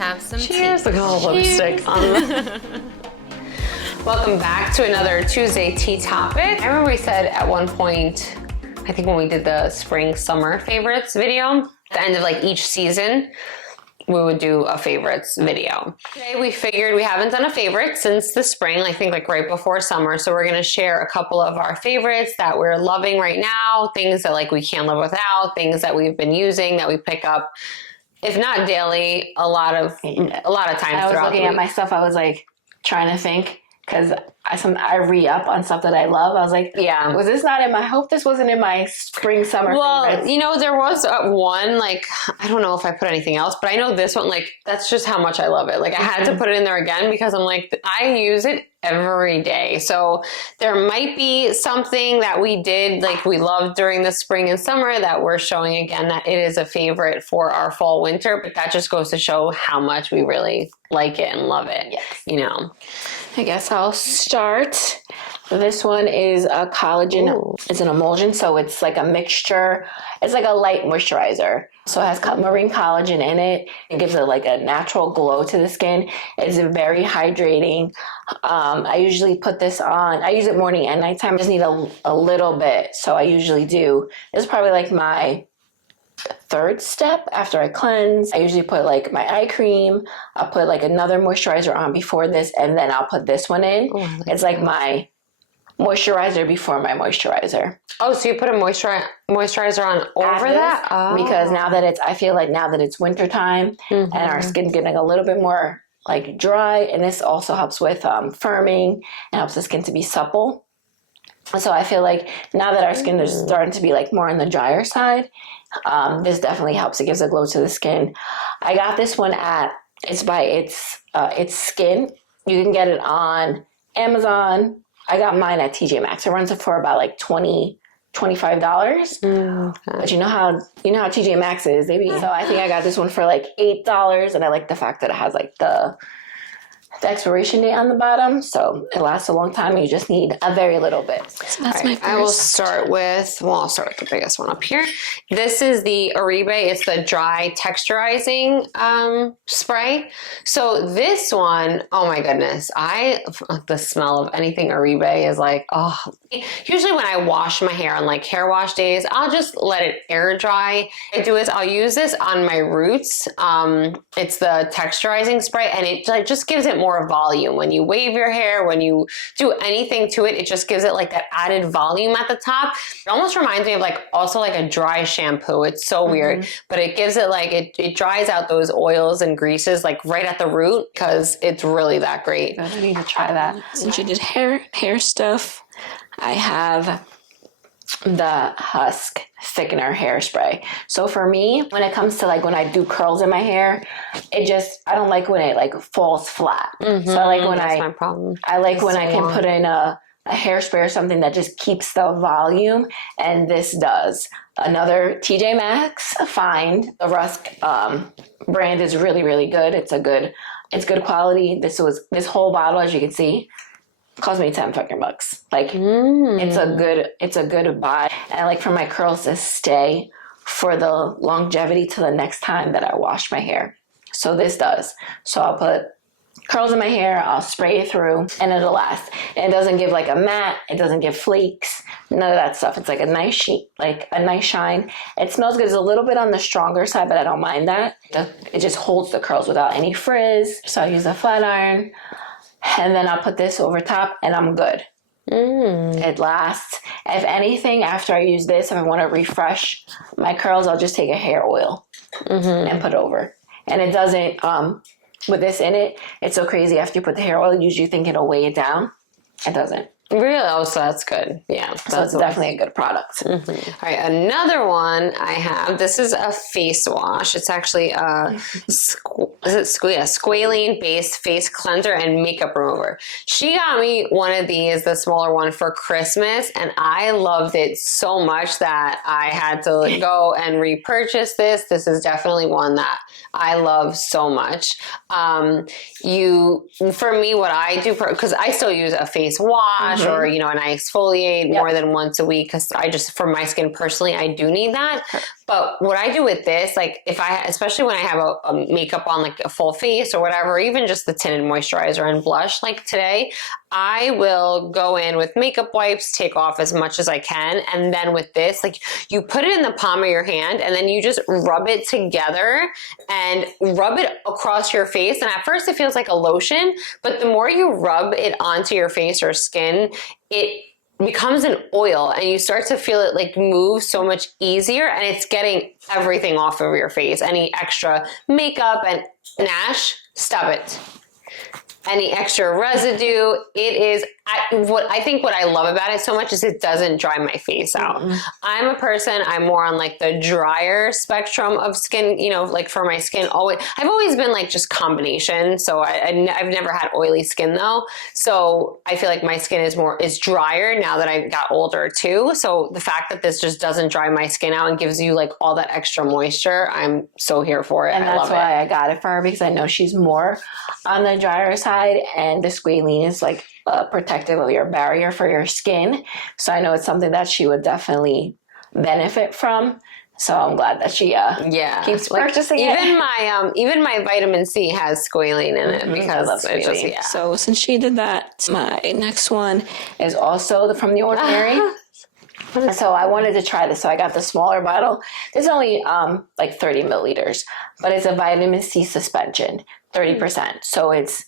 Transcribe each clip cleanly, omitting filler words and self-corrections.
have some Cheers. tea. Look at all the lipstick on them. Welcome back to another Tuesday tea topic. I remember we said at one point, I think when we did the spring summer favorites video, at the end of like each season, we would do a favorites video. Today we figured we haven't done a favorite since the spring, I think like right before summer. So we're gonna share a couple of our favorites that we're loving right now, things that like we can't live without, things that we've been using that we pick up, if not daily, a lot of times throughout I was looking at my stuff, I was like trying to think, because I re-up on stuff that I love. I was like, yeah, was this not in my, I hope this wasn't in my spring, summer favorites. You know, there was one, like, I don't know if I put anything else, but I know this one, like, that's just how much I love it. Like, I had to put it in there again because I'm like, I use it every day. So there might be something that we did, like we loved during the spring and summer that we're showing again that it is a favorite for our fall winter, but that just goes to show how much we really like it and love it, yes. You know. I guess I'll start. This one is a collagen. Ooh. It's an emulsion, so it's like a mixture. It's like a light moisturizer. So it has marine collagen in it. It gives it like a natural glow to the skin. It's very hydrating. I usually put this on. I use it morning and nighttime. I just need a little bit, so I usually do. This is probably like my third step after I cleanse. I usually put like my eye cream. I'll put like another moisturizer on before this, and then I'll put this one in. It's like my moisturizer before my moisturizer. Oh, so you put a moisturizer on over that? Oh. Because now that I feel like now that it's wintertime and our skin's getting a little bit more like dry, and this also helps with firming and helps the skin to be supple. So I feel like now that our skin is starting to be like more on the drier side, this definitely helps. It gives a glow to the skin. I got this one it's by It's Skin. You can get it on Amazon. I got mine at TJ Maxx. It runs for about like $25. But you know how TJ Maxx is. So I think I got this one for like $8, and I like the fact that it has like the expiration date on the bottom, so it lasts a long time. You just need a very little bit. So that's my first. I'll start with the biggest one up here. This is the Oribe. It's the dry texturizing spray. So this one, oh my goodness, the smell of anything Oribe is like, oh. Usually when I wash my hair on like hair wash days, I'll just let it air dry. What I do is I'll use this on my roots. It's the texturizing spray, and it like just gives it more volume. When you wave your hair, when you do anything to it, it just gives it like that added volume at the top. It almost reminds me of like also like a dry shampoo. It's so weird, but it gives it like, it dries out those oils and greases like right at the root because it's really that great. I need to try that. Since you did hair stuff, I have the Husk thickener hairspray. So for me, when it comes to like when I do curls in my hair, I don't like when it like falls flat. So I like when That's my problem. I like when I can put in a hairspray or something that just keeps the volume, and this does. Another TJ Maxx find. The Rusk brand is really, really good. It's good quality. This whole bottle, as you can see, cost me $10 fucking bucks. Like it's a good buy. And I like for my curls to stay for the longevity to the next time that I wash my hair. So this does. So I'll put curls in my hair, I'll spray it through, and it'll last. And it doesn't give like a matte, it doesn't give flakes, none of that stuff. It's like a nice sheet, like a nice shine. It smells good. It's a little bit on the stronger side, but I don't mind that. It just holds the curls without any frizz. So I'll use a flat iron, and then I'll put this over top, and I'm good. It lasts. If anything, after I use this, if I want to refresh my curls, I'll just take a hair oil and put it over. And it doesn't, with this in it, it's so crazy. After you put the hair oil, usually you think it'll weigh it down. It doesn't. Really? Oh, so that's good. Yeah. So it's definitely a good product. All right. Another one I have, this is a face wash. It's actually a squalene based face cleanser and makeup remover. She got me one of these, the smaller one, for Christmas, and I loved it so much that I had to go and repurchase this. This is definitely one that I love so much. For me, what I do, because I still use a face wash or, and I exfoliate more than once a week because for my skin personally, I do need that. But what I do with this, like especially when I have a makeup on, like a full face or whatever, or even just the tinted moisturizer and blush, like today, I will go in with makeup wipes, take off as much as I can. And then with this, like you put it in the palm of your hand and then you just rub it together and rub it across your face. And at first it feels like a lotion, but the more you rub it onto your face or skin, it becomes an oil and you start to feel it like move so much easier, and it's getting everything off of your face. Any extra makeup and Nash, stop it. Any extra residue, it is, what I love about it so much is it doesn't dry my face out. I'm a person, I'm more on like the drier spectrum of skin, you know, like for my skin, I've always been like just combination. So I've never had oily skin though. So I feel like my skin is drier now that I got older too. So the fact that this just doesn't dry my skin out and gives you like all that extra moisture, I'm so here for it. And that's why I got it for her, because I know she's more on the drier side, and the squalene is like protective of your barrier for your skin. So I know it's something that she would definitely benefit from. So I'm glad that she keeps purchasing it. Even my vitamin C has squalene in it because it's just, So since she did that, my next one is also from The Ordinary. So I wanted to try this. So I got the smaller bottle. It's only like 30 milliliters, but it's a vitamin C suspension, 30%. So it's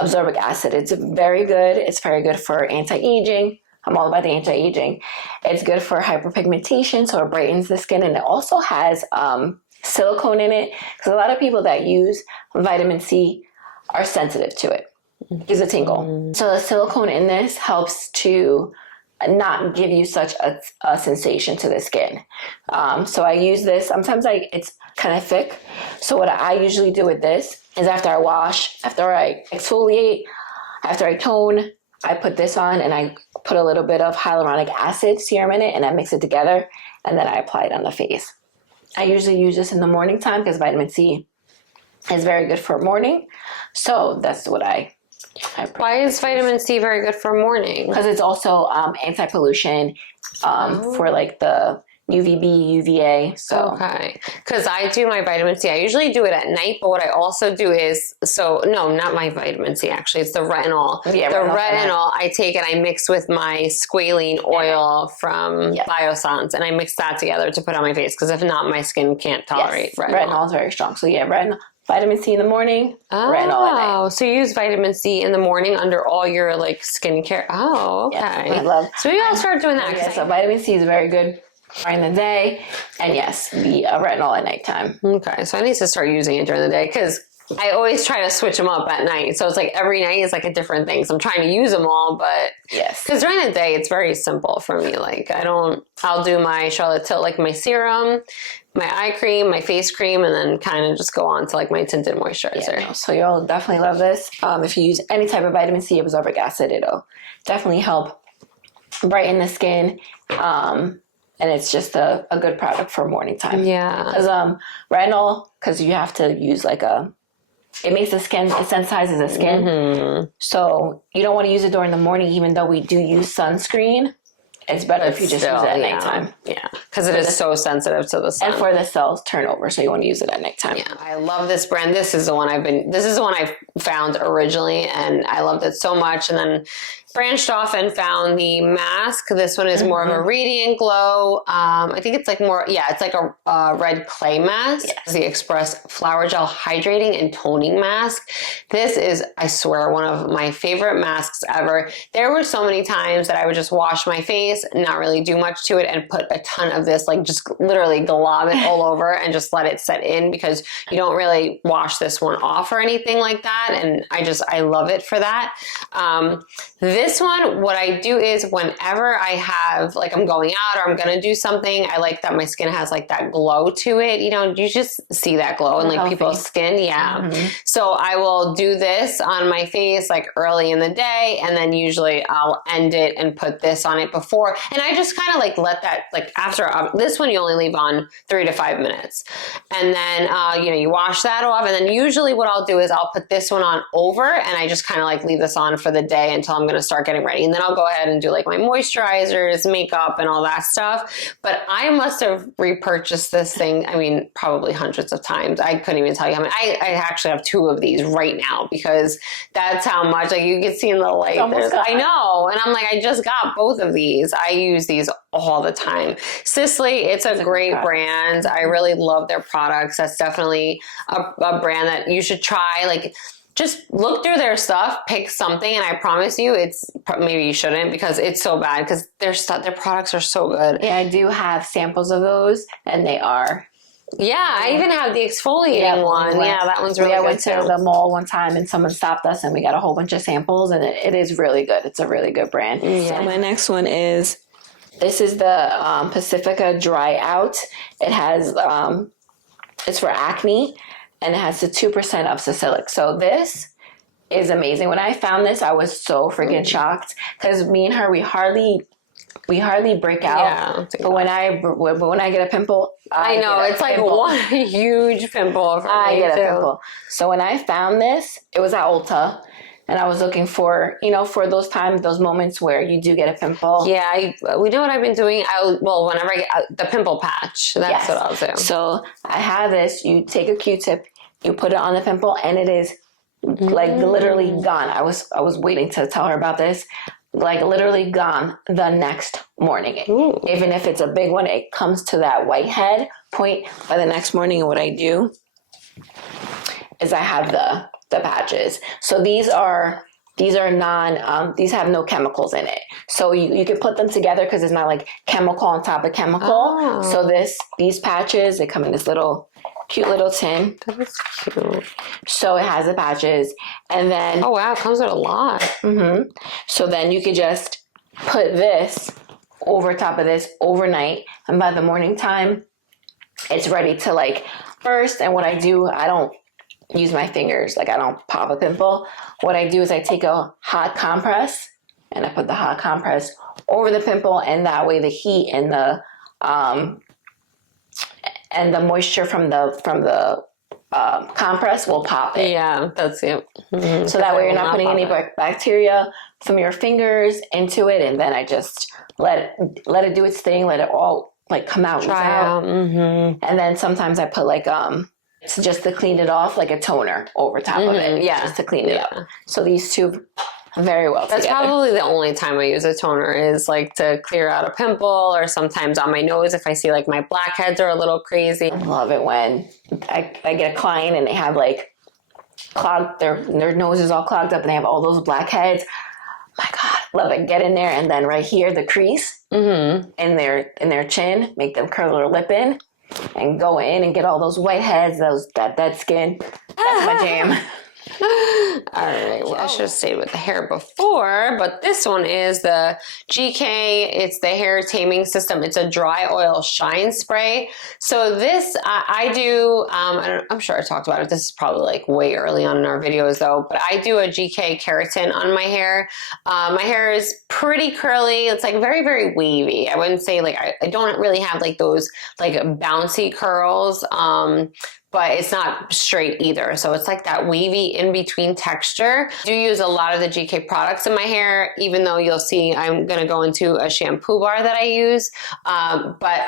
absorbic acid. It's very good. It's very good for anti-aging. I'm all about the anti-aging. It's good for hyperpigmentation, so it brightens the skin, and it also has silicone in it, because a lot of people that use vitamin C are sensitive to it. It gives a tingle. So the silicone in this helps to not give you such a sensation to the skin. So I use this. Sometimes it's kind of thick. So what I usually do with this is after I wash, after I exfoliate, after I tone, I put this on and I put a little bit of hyaluronic acid serum in it and I mix it together and then I apply it on the face. I usually use this in the morning time because vitamin C is very good for morning. So that's what I Why is vitamin C very good for morning? Because it's also anti-pollution for like the UVB, UVA. So okay, because I do my vitamin C. I usually do it at night, but what I also do is not my vitamin C. Actually, it's the retinol. Yeah, the retinol I take and I mix with my squalene oil from Biossance, and I mix that together to put on my face. Because if not, my skin can't tolerate retinol. Retinol is very strong. So yeah, retinol. Vitamin C in the morning, retinol at night. So you use vitamin C in the morning under all your like skincare. Oh, okay. Yes, so maybe I'll start doing that. Yeah, so vitamin C is very good during the day, and yes, the retinol at nighttime. Okay, so I need to start using it during the day because I always try to switch them up at night. So it's like every night is like a different thing. So I'm trying to use them all, but because during the day it's very simple for me. Like I'll do my Charlotte Tilbury, like my serum, my eye cream, my face cream, and then kind of just go on to like my tinted moisturizer. Yeah, so you'll definitely love this. If you use any type of vitamin C, absorbic acid, it'll definitely help brighten the skin. And it's just a good product for morning time. Yeah. Because retinol, because you have to use it makes the skin, it sensitizes the skin. Mm-hmm. So you don't want to use it during the morning, even though we do use sunscreen. It's better if you just use it at nighttime. Yeah, because it is so sensitive to the sun. And for the cells turnover, so you want to use it at nighttime. Yeah, I love this brand. This is the one I found originally, and I loved it so much. And then branched off and found the mask. This one is more of a radiant glow. I think it's like it's like a red clay mask. Yes. The Express Flower Gel Hydrating and Toning Mask. This is, I swear, one of my favorite masks ever. There were so many times that I would just wash my face, not really do much to it, and put a ton of this, like just literally glob it all over and just let it set in, because you don't really wash this one off or anything like that. And I love it for that. This one, what I do is whenever I have, like I'm going out or I'm going to do something, I like that my skin has like that glow to it. You know, you just see that glow in like people's skin. Yeah. Mm-hmm. So I will do this on my face like early in the day, and then usually I'll end it and put this on it before. And I just kind of like let that, like after this one, you only leave on 3 to 5 minutes. And then, you wash that off. And then usually what I'll do is I'll put this one on over, and I just kind of like leave this on for the day until I'm going to start start getting ready. And then I'll go ahead and do like my moisturizers, makeup, and all that stuff. But I must have repurchased this thing, I mean, probably hundreds of times. I couldn't even tell you how many. I actually have 2 of these right now because that's how much, like you can see in the light. I know. And I'm like, I just got both of these. I use these all the time. Sisley, it's a great brand. I really love their products. That's definitely a brand that you should try. Like, just look through their stuff, pick something, and I promise you, it's maybe you shouldn't because it's so bad because their products are so good. Yeah, I do have samples of those, and they are. Yeah, I even have the exfoliating one. Yeah, that one's really good. I went to the mall one time, and someone stopped us, and we got a whole bunch of samples, and it is really good. It's a really good brand. Yeah. So my next one is, this is the Pacifica Dry Out. It has, it's for acne. And it has the 2% of salicylic. So this is amazing. When I found this, I was so freaking shocked because me and her, we hardly break out. Yeah, but when I get a pimple, I know it's like one huge pimple. I get a pimple. So when I found this, it was at Ulta. And I was looking for, for those times, those moments where you do get a pimple. Yeah, we know what I've been doing. Whenever I get the pimple patch, that's what I'll do. So I have this. You take a Q-tip, you put it on the pimple, and it is like literally gone. I was waiting to tell her about this. Like literally gone the next morning. Ooh. Even if it's a big one, it comes to that whitehead point by the next morning. And what I do is I have the patches. So these are non, these have no chemicals in it. So you can put them together because it's not like chemical on top of chemical. Oh. So these patches, they come in this cute little tin. That's cute. So it has the patches. And then... Oh, wow. It comes with a lot. Mm-hmm. So then you could just put this over top of this overnight. And by the morning time, it's ready to like burst. And what I do, I don't use my fingers. Like I don't pop a pimple. What I do is I take a hot compress and I put the hot compress over the pimple, and that way the heat and the moisture from the compress will pop it. Yeah, that's it. Mm-hmm. So that way you're not putting any bacteria from your fingers into it, and then I just let it do its thing, let it all like come out. Dry out. Mm-hmm. And then sometimes I put like it's just to clean it off, like a toner over top of it. Yeah. Just to clean it up. So these two very well That's together. probably the only time I use a toner is like to clear out a pimple, or sometimes on my nose if I see like my blackheads are a little crazy. I love it when I get a client and they have like clogged, their nose is all clogged up and they have all those blackheads. My God, love it. Get in there, and then right here, the crease in their chin, make them curl their lip in. And go in and get all those whiteheads, that dead skin. That's my jam. All right, well, I should have stayed with the hair before, but this one is the GK. It's the hair taming system. It's a dry oil shine spray. So this I do, I'm sure I talked about it. This is probably like way early on in our videos though, but I do a GK Keratin on my hair. My hair is pretty curly. It's like very, very wavy. I wouldn't say like, I don't really have like those like bouncy curls. But it's not straight either. So it's like that wavy in-between texture. I do use a lot of the GK products in my hair, even though you'll see I'm gonna go into a shampoo bar that I use. But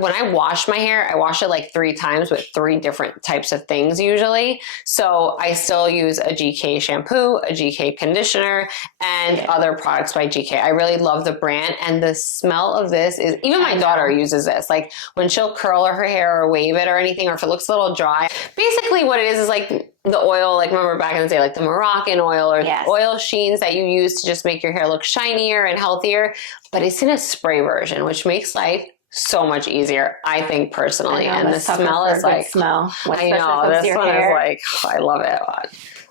when I wash my hair, I wash it like 3 times with 3 different types of things usually. So I still use a GK shampoo, a GK conditioner, and other products by GK. I really love the brand, and the smell of this is, even my daughter uses this. Like when she'll curl her hair or wave it or anything, or if it looks a little dry, basically what it is like the oil, like remember back in the day, like the Moroccan oil or oil sheens that you use to just make your hair look shinier and healthier, but it's in a spray version, which makes life so much easier, I think personally. And the smell is like, smell. I know, this one is like, I love it.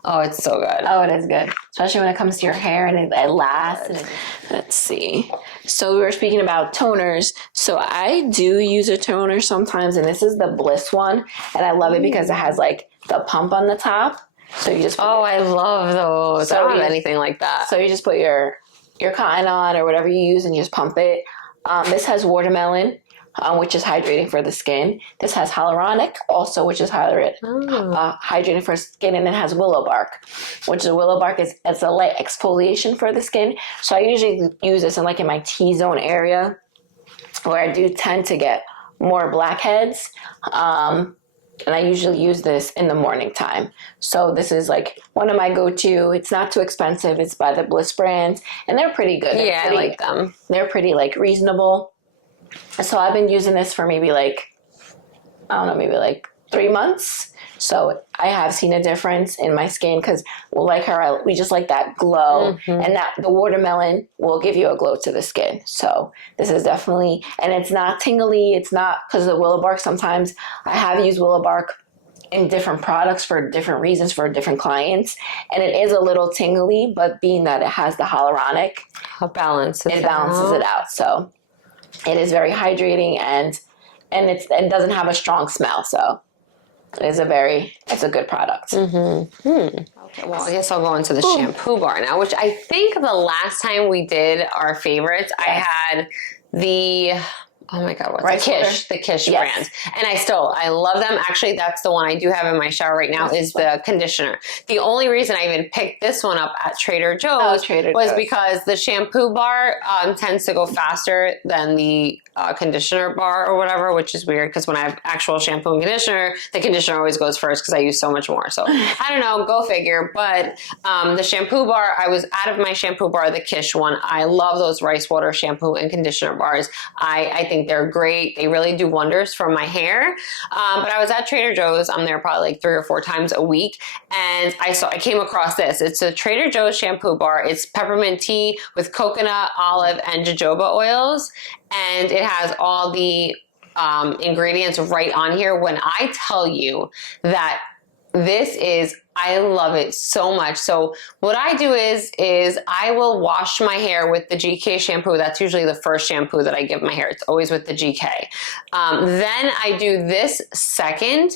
Oh, it's so good. Oh, it is good. Especially when it comes to your hair and it lasts. Let's see. So we were speaking about toners. So I do use a toner sometimes, and this is the Bliss one. And I love it because it has like the pump on the top. So you just I love those. I don't have anything like that. So you just put your cotton on or whatever you use and you just pump it. This has watermelon, which is hydrating for the skin. This has hyaluronic also, which is hydrating for skin, and it has willow bark, which is willow bark is it's a light exfoliation for the skin. So I usually use this in like in my T-zone area where I do tend to get more blackheads. And I usually use this in the morning time. So this is like one of my go-to. It's not too expensive. It's by the Bliss brand, and they're pretty good. Yeah, I like them. They're pretty like reasonable. So I've been using this for maybe like, I don't know, maybe like 3 months. So I have seen a difference in my skin because, well, like her, we just like that glow, and that the watermelon will give you a glow to the skin. So this is definitely, and it's not tingly. It's not because of the willow bark. Sometimes I have used willow bark in different products for different reasons for different clients, and it is a little tingly, but being that it has the hyaluronic, it balances it out. So it is very hydrating, and it doesn't have a strong smell. So it's a good product. Okay, well, I guess I'll go into the shampoo bar now, which I think the last time we did our favorites, I had the, oh my God, what's the Kish brand. And I love them. Actually, that's the one I do have in my shower right now is the conditioner. The only reason I even picked this one up at Trader Joe's was because the shampoo bar tends to go faster than the conditioner bar or whatever, which is weird because when I have actual shampoo and conditioner, the conditioner always goes first because I use so much more. So I don't know, go figure. But the shampoo bar, I was out of my shampoo bar, the Kish one. I love those rice water shampoo and conditioner bars. I think they're great. They really do wonders for my hair. But I was at Trader Joe's. I'm there probably like 3 or 4 times a week. And I came across this. It's a Trader Joe's shampoo bar. It's peppermint tea with coconut, olive, and jojoba oils. And it has all the ingredients right on here. When I tell you that I love it so much. So what I do is I will wash my hair with the GK shampoo. That's usually the first shampoo that I give my hair. It's always with the GK. Then I do this second.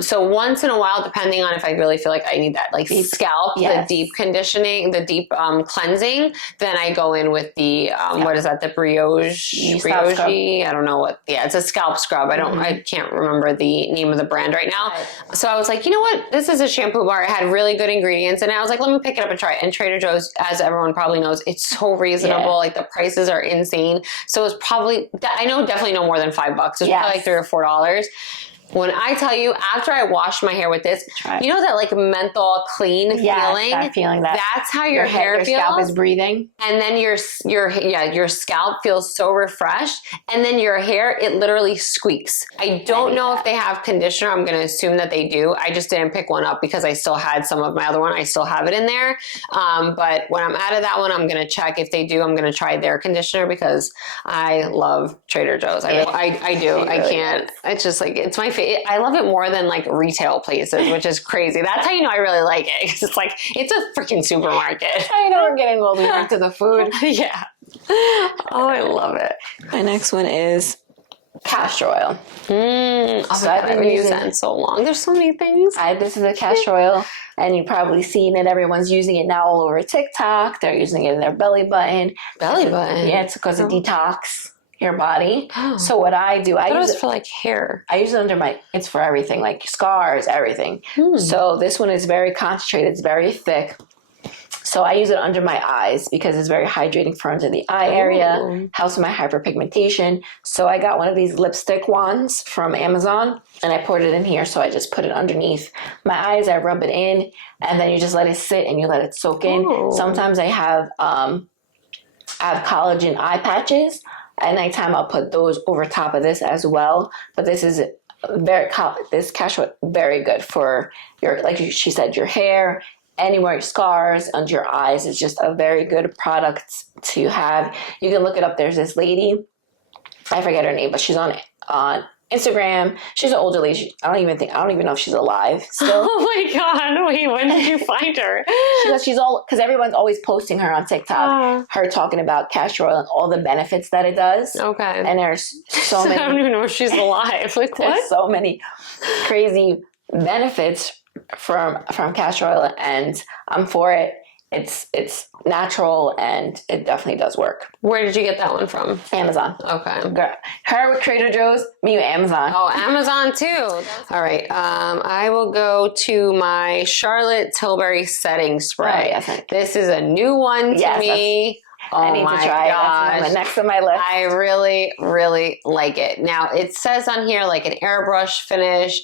So once in a while, depending on if I really feel like I need that like scalp, the deep conditioning, the deep cleansing, then I go in with the, what is that? The brioche? I don't know what, it's a scalp scrub. I can't remember the name of the brand right now. So I was like, you know what? This is a shampoo bar. It had really good ingredients, and I was like, let me pick it up and try it. And Trader Joe's, as everyone probably knows, it's so reasonable. Like the prices are insane. So it's probably, I know definitely no more than $5. It's probably like $3 or $4. When I tell you, after I washed my hair with this, you know that like menthol clean feeling? That feeling that's how your hair feels. Your scalp is breathing. And then your scalp feels so refreshed. And then your hair, it literally squeaks. I don't know if they have conditioner. I'm going to assume that they do. I just didn't pick one up because I still had some of my other one. I still have it in there. But when I'm out of that one, I'm going to check if they do. I'm going to try their conditioner because I love Trader Joe's. I do. I can't. It's just like, it's my I love it more than like retail places, which is crazy. That's how you know I really like it. Because it's like, it's a freaking supermarket. I know we're getting all the way back to the food. Yeah. Oh, I love it. My next one is castor oil. So I've been using that in so long. There's so many things. This is a castor oil, and you've probably seen it. Everyone's using it now all over TikTok. They're using it in their belly button. Belly button? Yeah, it's because it detox your body. So what I do, I use it for like hair. I use it under it's for everything, like scars, everything. So this one is very concentrated. It's very thick. So I use it under my eyes because it's very hydrating for under the eye area, helps with my hyperpigmentation. So I got one of these lipstick wands from Amazon, and I poured it in here. So I just put it underneath my eyes. I rub it in, and then you just let it sit and you let it soak in. Sometimes I have collagen eye patches. At nighttime, I'll put those over top of this as well. But this is this castor oil very good for your, like she said, your hair, anywhere scars under your eyes. It's just a very good product to have. You can look it up. There's this lady, I forget her name, but she's on Instagram. She's an older lady. I don't even know if she's alive still. Oh my God. Wait, when did you find her? Because everyone's always posting her on TikTok, her talking about castor oil and all the benefits that it does. Okay. And there's so many. I don't even know if she's alive. There's so many crazy benefits from castor oil, and I'm for it. It's natural and it definitely does work. Where did you get that one from? Amazon. Okay. Girl, her with Trader Joe's, me with Amazon. Oh, Amazon too. All right. I will go to my Charlotte Tilbury setting spray. Oh, yes. This is a new one to me. Oh I need to try it. That's next on my list. I really, really like it. Now, it says on here like an airbrush finish.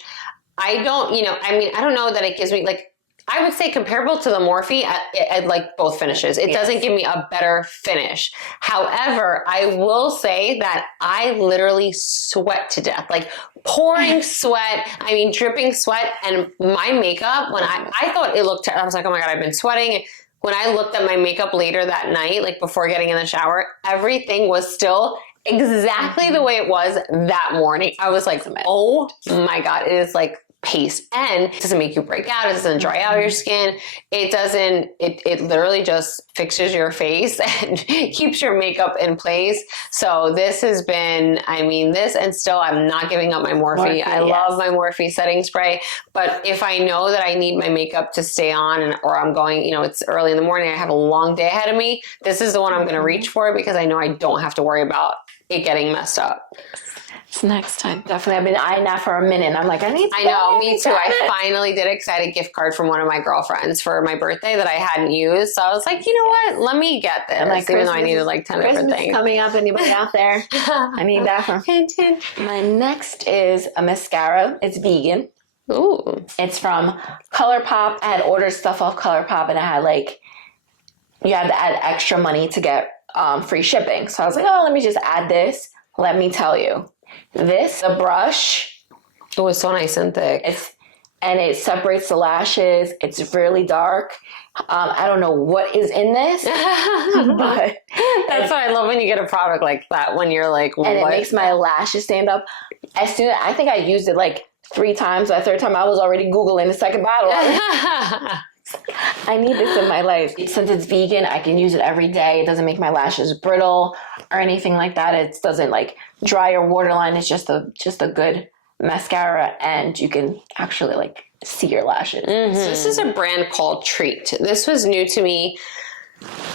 I don't know that it gives me like, I would say comparable to the Morphe at like both finishes. It doesn't give me a better finish. However, I will say that I literally sweat to death, like pouring sweat. I mean, dripping sweat. And my makeup, when I thought it looked, I was like, oh my God, I've been sweating. When I looked at my makeup later that night, like before getting in the shower, everything was still exactly the way it was that morning. I was like, oh my God, it is like paste, and it doesn't make you break out. It doesn't dry out your skin. It doesn't, it literally just fixes your face and keeps your makeup in place. So this has been, I mean, this, and still I'm not giving up my Morphe. I love my Morphe setting spray, but if I know that I need my makeup to stay on or I'm going, it's early in the morning, I have a long day ahead of me, this is the one I'm going to reach for because I know I don't have to worry about it getting messed up. Next time. Definitely. I've been eyeing that for a minute. And I'm like, I know, me too. I finally did get a gift card from one of my girlfriends for my birthday that I hadn't used. So I was like, you know what? Let me get this. And like, even though I needed like 10 different things. Coming up, anybody out there? I need that from. Hint, hint. My next is a mascara. It's vegan. Ooh. It's from ColourPop. I had ordered stuff off ColourPop and I had like, you had to add extra money to get free shipping. So I was like, oh, let me just add this. Let me tell you. The brush. It was so nice and thick. And it separates the lashes. It's really dark. I don't know what is in this, but that's why I love when you get a product like that. When you're like, what? And it makes my lashes stand up. I think I used it like 3 times. The third time I was already Googling the second bottle. I need this in my life. Since it's vegan, I can use it every day. It doesn't make my lashes brittle or anything like that. It doesn't like dry or waterline. It's just a good mascara, and you can actually like see your lashes. Mm-hmm. So this is a brand called Treat. This was new to me.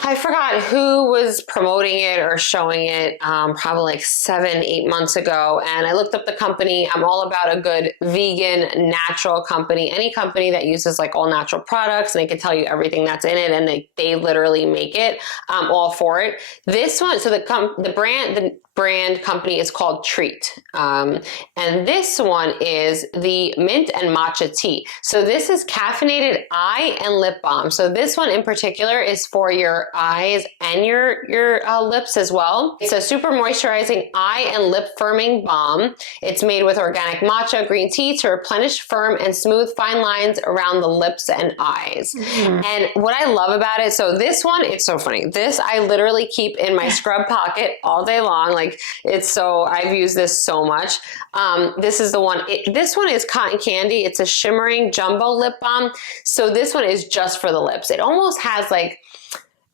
I forgot who was promoting it or showing it, probably like 7-8 months ago. And I looked up the company. I'm all about a good vegan, natural company. Any company that uses like all natural products and they can tell you everything that's in it and they literally make it. I'm all for it. This one, so the brand company is called Treat. And this one is the mint and matcha tea. So this is caffeinated eye and lip balm. So this one in particular is for your eyes and your lips as well. It's a super moisturizing eye and lip firming balm. It's made with organic matcha green tea to replenish firm and smooth fine lines around the lips and eyes. Mm-hmm. And what I love about it, so this one, it's so funny. This I literally keep in my scrub pocket all day long. Like I've used this so much. This is the one, this one is cotton candy. It's a shimmering jumbo lip balm. So this one is just for the lips. It almost has like,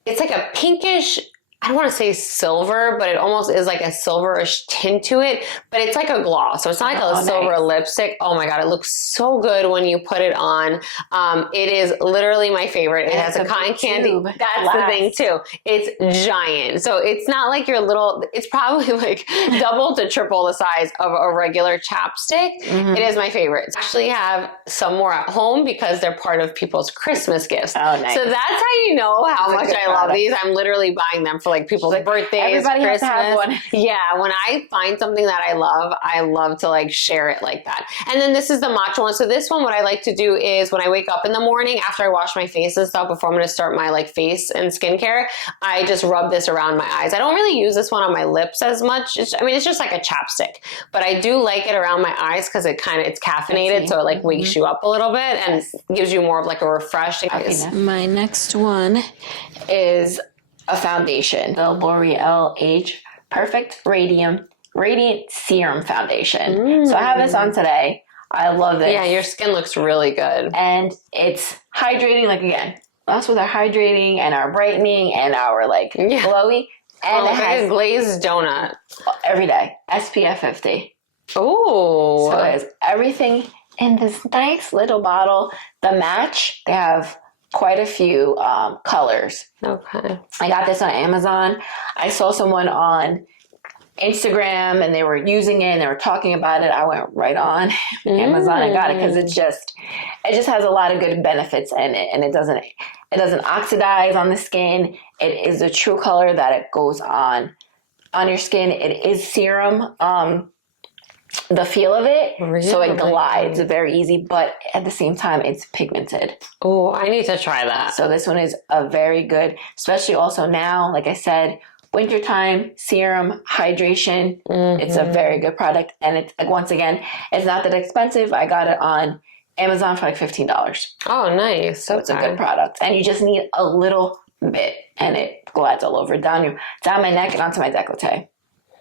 it's like a pinkish, I don't want to say silver, but it almost is like a silverish tint to it, but it's like a gloss. So it's not like a silver lipstick. Oh my God, it looks so good when you put it on. It is literally my favorite. It has a cotton candy. That's the thing too. It's giant. So it's not like your little, it's probably like double to triple the size of a regular chapstick. Mm-hmm. It is my favorite. I actually have some more at home because they're part of people's Christmas gifts. Oh, nice. So that's how you know how much I love these. I'm literally buying them for like people's birthdays, everybody Christmas. Has to have one. Yeah, when I find something that I love to like share it like that. And then this is the matcha one. So this one, what I like to do is when I wake up in the morning after I wash my face and stuff, before I'm going to start my like face and skincare, I just rub this around my eyes. I don't really use this one on my lips as much. It's just like a chapstick, but I do like it around my eyes because it's caffeinated, so it like wakes you up a little bit and gives you more of like a refreshing. My next one is a foundation, the Loreal Age Perfect Radiant Serum Foundation. So I have this on today. I love this. Yeah, your skin looks really good. And it's hydrating, like again, us with our hydrating and our brightening and our like glowy. And it has a glazed donut. Every day. SPF 50. Ooh. So it has everything in this nice little bottle. The match, they have quite a few colors. Okay. I got this on Amazon. I saw someone on Instagram and they were using it and they were talking about it. I went right on Amazon and got it because it just has a lot of good benefits in it, and it doesn't oxidize on the skin. It is a true color that it goes on your skin. It is serum. The feel of it, so it glides very easy, but at the same time, it's pigmented. Oh, I need to try that. So this one is a very good, especially also now, like I said, wintertime, serum, hydration. It's a very good product. And it's, once again, it's not that expensive. I got it on Amazon for like $15. Oh, nice. So it's a good product. And you just need a little bit, and it glides all over, down my neck and onto my décolleté.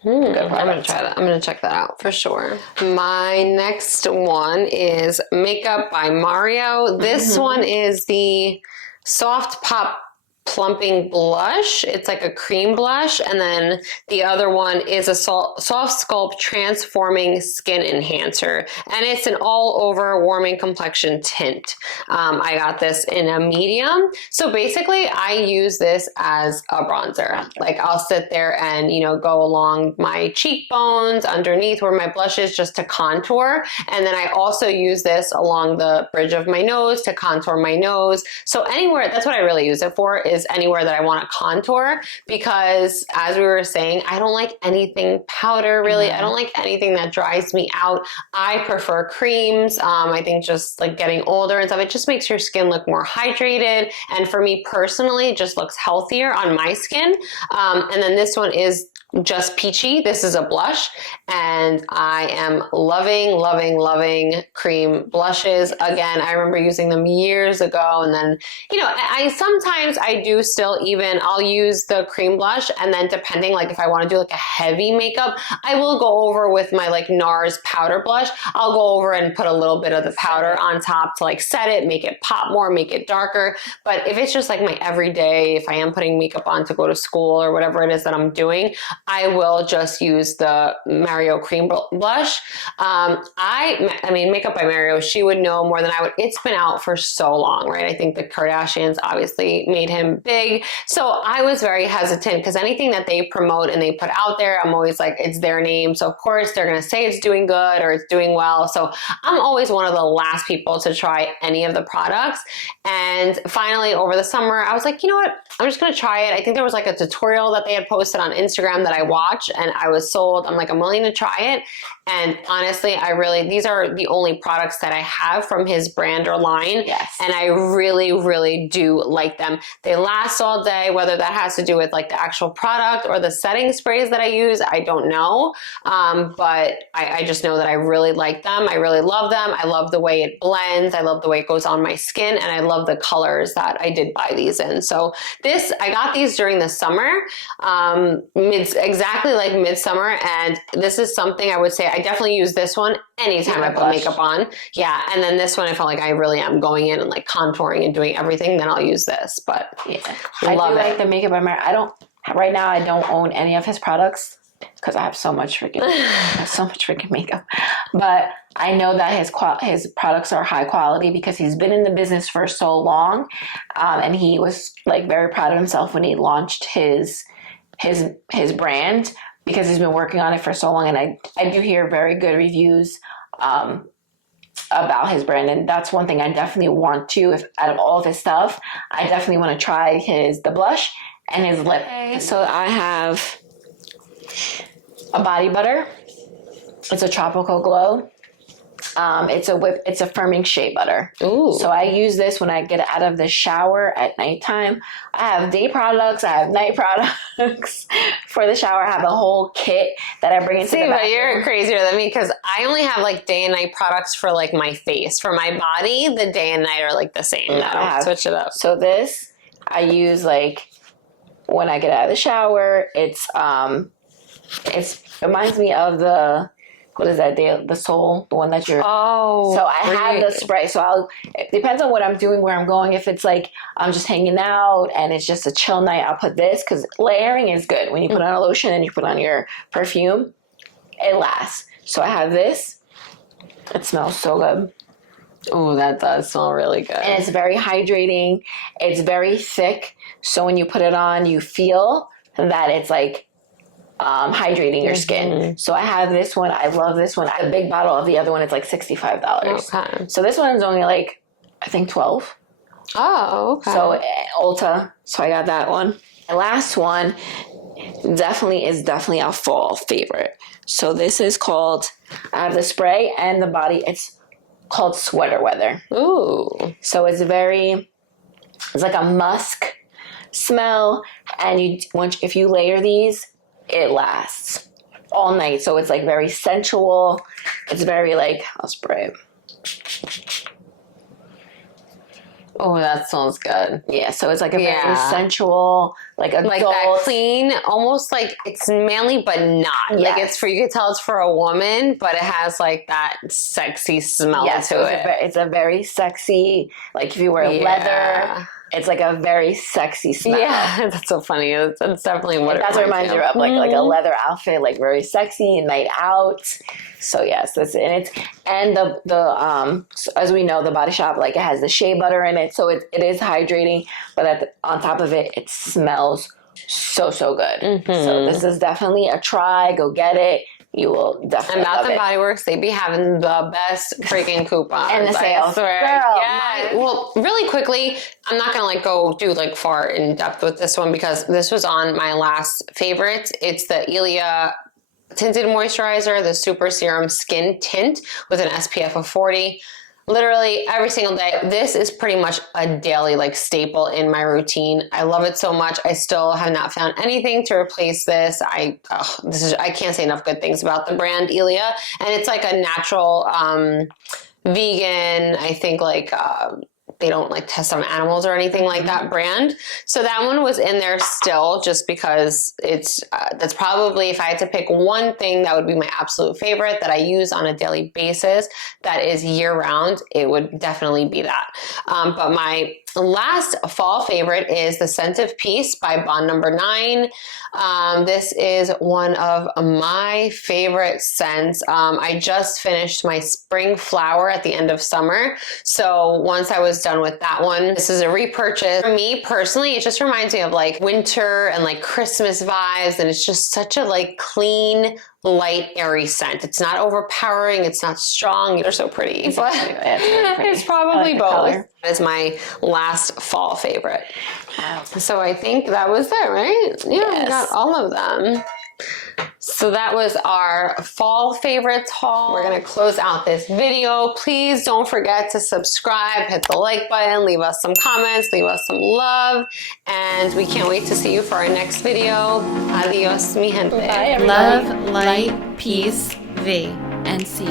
I'm going to try that. I'm going to check that out for sure. My next one is Makeup by Mario. This one is the Soft Pop Plumping Blush. It's like a cream blush. And then the other one is a Soft Sculpt Transforming Skin Enhancer. And it's an all over warming complexion tint. I got this in a medium. So basically I use this as a bronzer. Like I'll sit there and, go along my cheekbones, underneath where my blush is, just to contour. And then I also use this along the bridge of my nose to contour my nose. So anywhere, that's what I really use it for, is anywhere that I want to contour, because as we were saying, I don't like anything powder really. I don't like anything that dries me out. I prefer creams. I think just like getting older and stuff, it just makes your skin look more hydrated. And for me personally, it just looks healthier on my skin. And then this one is just peachy. This is a blush, and I am loving cream blushes. Again, I remember using them years ago, and then, I sometimes I do still I'll use the cream blush, and then depending, like if I want to do like a heavy makeup, I will go over with my like NARS powder blush. I'll go over and put a little bit of the powder on top to like set it, make it pop more, make it darker. But if it's just like my everyday, if I am putting makeup on to go to school or whatever it is that I'm doing, I will just use the Mario cream blush. I mean, Makeup by Mario, she would know more than I would. It's been out for so long, right? I think the Kardashians obviously made him big. So I was very hesitant because anything that they promote and they put out there, I'm always like, it's their name. So of course they're going to say it's doing good or it's doing well. So I'm always one of the last people to try any of the products. And finally over the summer, I was like, you know what? I'm just going to try it. I think there was like a tutorial that they had posted on Instagram that I watched, and I was sold. I'm like, I'm willing to try it. And honestly, these are the only products that I have from his brand or line. Yes. And I really do like them. They last all day, whether that has to do with like the actual product or the setting sprays that I use, I don't know. But I just know that I really like them. I really love them. I love the way it blends. I love the way it goes on my skin. And I love the colors that I did buy these in. So I got these during the summer, exactly like midsummer. And this is something I would say I definitely use this one anytime I put makeup on. Yeah. And then this one, I felt like I really am going in and like contouring and doing everything, then I'll use this. But yeah, I do like the Makeup by Mario. Right now I don't own any of his products because I have so much freaking makeup. But I know that his products are high quality because he's been in the business for so long. And he was like very proud of himself when he launched his brand, because he's been working on it for so long. And I do hear very good reviews about his brand. And that's one thing I definitely want to, out of all of his stuff, I definitely want to try the blush and his lip. So I have a body butter. It's a Tropical Glow. It's a firming shea butter. Ooh. So I use this when I get out of the shower at nighttime. I have day products. I have night products for the shower. I have a whole kit that I bring into the bathroom. But you're crazier than me because I only have like day and night products for like my face. For my body, the day and night are like the same. I don't switch it up. So this I use like when I get out of the shower. It reminds me of what is that? The Soul, the one that you're. Oh. So I have the spray. So it depends on what I'm doing, where I'm going. If it's like I'm just hanging out and it's just a chill night, I'll put this, because layering is good. When you put on a lotion and you put on your perfume, it lasts. So I have this. It smells so good. Oh, that does smell really good. And it's very hydrating. It's very thick. So when you put it on, you feel that it's like hydrating your skin. So I have this one. I love this one. The big bottle of the other one is like $65. Okay. So this one is only like, I think 12. Oh, okay. So Ulta. So I got that one. The last one definitely a fall favorite. So this is called, I have the spray and the body. It's called Sweater Weather. Ooh. So it's like a musk smell. And if you layer these, it lasts all night. So it's like very sensual. It's very like, I'll spray it. Oh, that smells good. Yeah, so it's like a very sensual, like adult. Like that clean, almost like it's manly, but not. Yes. Like you can tell it's for a woman, but it has like that sexy smell to it. It's a very sexy, like if you wear leather, it's like a very sexy smell. Yeah, that's so funny. It's definitely what that's what reminds you of, like a leather outfit, like very sexy, night out. So yes, and the as we know, the Body Shop, like it has the shea butter in it, so it is hydrating. But on top of it, it smells so good. So this is definitely a try. Go get it. You will definitely and Bath love and it. Body Works, they be having the best freaking coupons. And the sales. Girl, yeah. Well, really quickly, I'm not going to go do far in depth with this one because this was on my last favorites. It's the Ilia Tinted Moisturizer, the Super Serum Skin Tint with an SPF of 40. Literally every single day. This is pretty much a daily staple in my routine. I love it so much. I still have not found anything to replace this. I can't say enough good things about the brand Ilia, and it's like a natural vegan. I think they don't test on animals or anything like that brand. So that one was in there still just because that's probably, if I had to pick one thing that would be my absolute favorite that I use on a daily basis that is year round, it would definitely be that. But my last fall favorite is the Scent of Peace by Bond Number 9. This is one of my favorite scents. I just finished my spring flower at the end of summer. So once I was done with that one, this is a repurchase. For me personally, it just reminds me of winter and Christmas vibes. And it's just such a clean, light, airy scent. It's not overpowering. It's not strong. They're so pretty. But it's probably both. It's my last fall favorite. Wow. So I think that was it, right? Yeah, we got all of them. So that was our fall favorites haul. We're going to close out this video. Please don't forget to subscribe, hit the like button, leave us some comments, leave us some love, and we can't wait to see you for our next video. Adios, mi gente. Bye, everybody. Love, light, peace, V, and C.